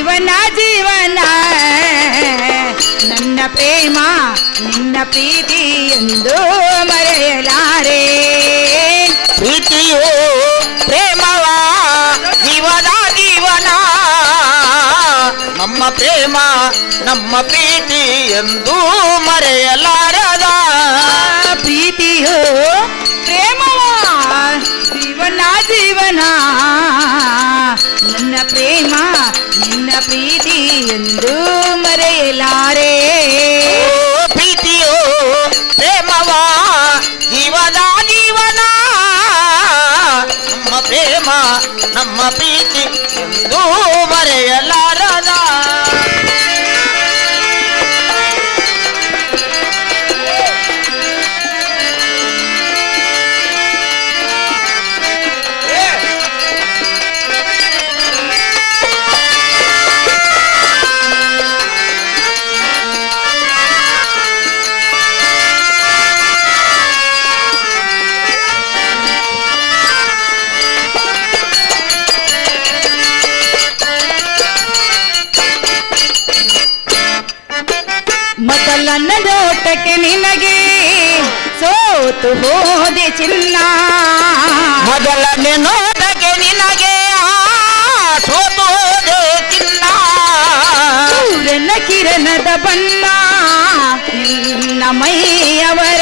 ಜೀವನ ಜೀವನ ನನ್ನ ಪ್ರೇಮ ನಿನ್ನ ಪ್ರೀತಿ ಎಂದು ಮರೆಯಲಾರೆ. ಪ್ರೀತಿಯು ಪ್ರೇಮವ ಜೀವನ ಜೀವನ ನಮ್ಮ ಪ್ರೇಮ ನಮ್ಮ ಪ್ರೀತಿ ಎಂದು ಮರೆಯಲಾರದ. ಪ್ರೀತಿಯು ಪ್ರೇಮವ ಜೀವನ ಜೀವನ ನನ್ನ ಪ್ರೇಮ ನಿನ್ನ ಪ್ರೀತಿ ಎಂದು ಮರೆಯಲಾರೆ. ಪ್ರೀತಿಯು ಪ್ರೇಮವ ಜೀವನ ಜೀವನ ನಮ್ಮ ಪ್ರೇಮ ನಮ್ಮ ಪ್ರೀತಿ ಎಂದು ಮರೆಯಲಾರದ. ಮೊದಲನ್ನ ನೋಟಕ್ಕೆ ನಿನಗೆ ಸೋತು ಹೋದೆ ಚಿನ್ನ. ಮೊದಲನೇ ನೋಟಕ್ಕೆ ನಿನಗೆ ಸೋತು ಹೋದೆ ಚಿನ್ನ. ಸೂರ್ಯನ ಕಿರಣದ ಬಣ್ಣ ನಿನ್ನ ಮೈಯವರ